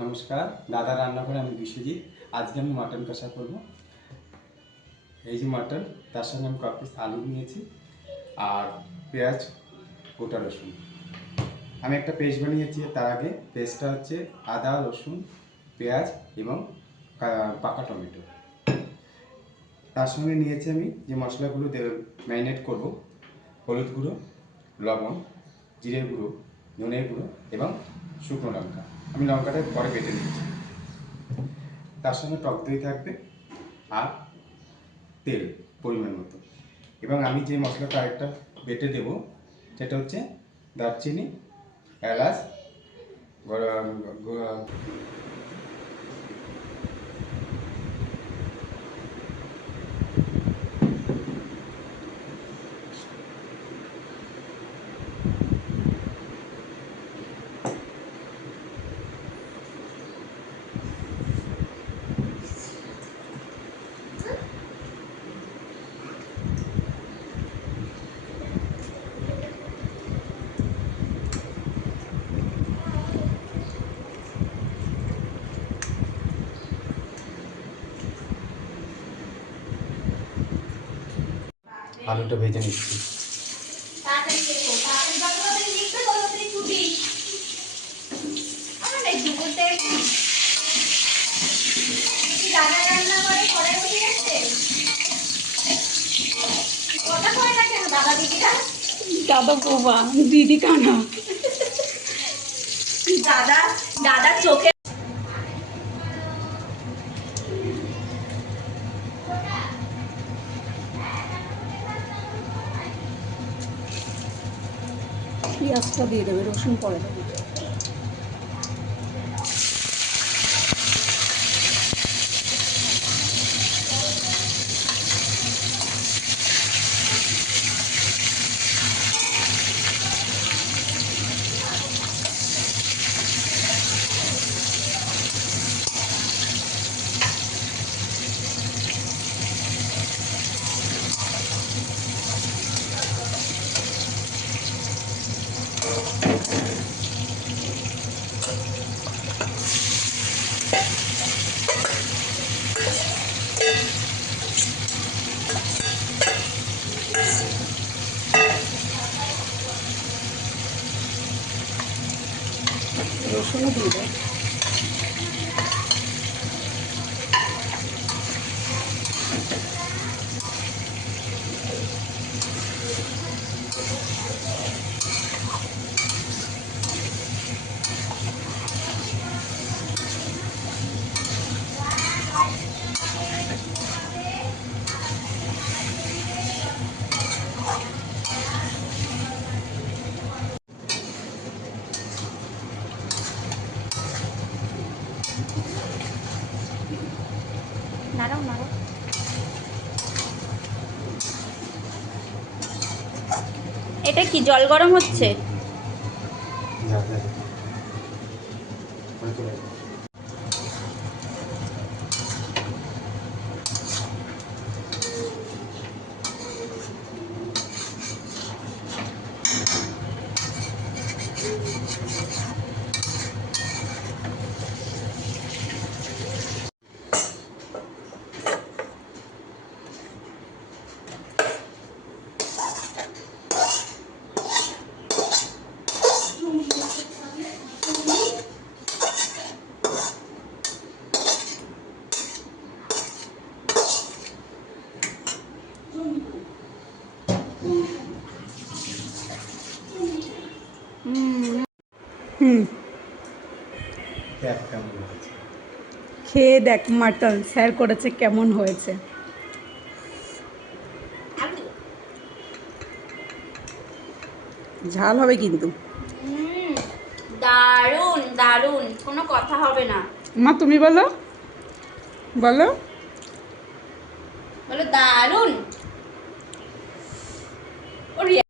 নমস্কার, দাদা রান্নাঘরে আমি বিশ্বজিৎ। আজকে আমি মাটন কষা করব। এই যে মাটন, তার সঙ্গে আমি কয়েক পিস আলু নিয়েছি আর পেঁয়াজ, গোটা রসুন। আমি একটা পেস্ট বানিয়েছি। তার আগে পেস্টটা হচ্ছে আদা, রসুন, পেঁয়াজ এবং পাকা টমেটো। তার সঙ্গে নিয়েছি আমি যে মশলাগুলো ম্যারিনেট করব: হলুদ গুঁড়ো, লবণ, জিরে গুঁড়ো, ধনে গুঁড়ো এবং শুকনো লঙ্কা। আমি লঙ্কাটা পরে বেটে নিয়েছি। তার সঙ্গে টক দই থাকবে আর তেল পরিমাণ মতো। এবং আমি যে মশলাটা আরেকটা বেটে দেব সেটা হচ্ছে দারচিনি, এলাচ, আলুটা ভেজে নিচ্ছি। দাদা বোবা, দিদি কানা। দাদা দাদা চোখে পেঁয়াজটা দিয়ে দেবে, রসুন পরে দেবে। রসুনও দিয়ে দেয়। নাড়াও নাড়াও। এটা কি জল গরম হচ্ছে? খেয়ে দেখ মাটন স্যার করেছে কেমন হয়েছে। ঝাল হবে কিন্তু। দারুন দারুন, কোনো কথা হবে না। মা তুমি বলো, বলো বলো দারুন।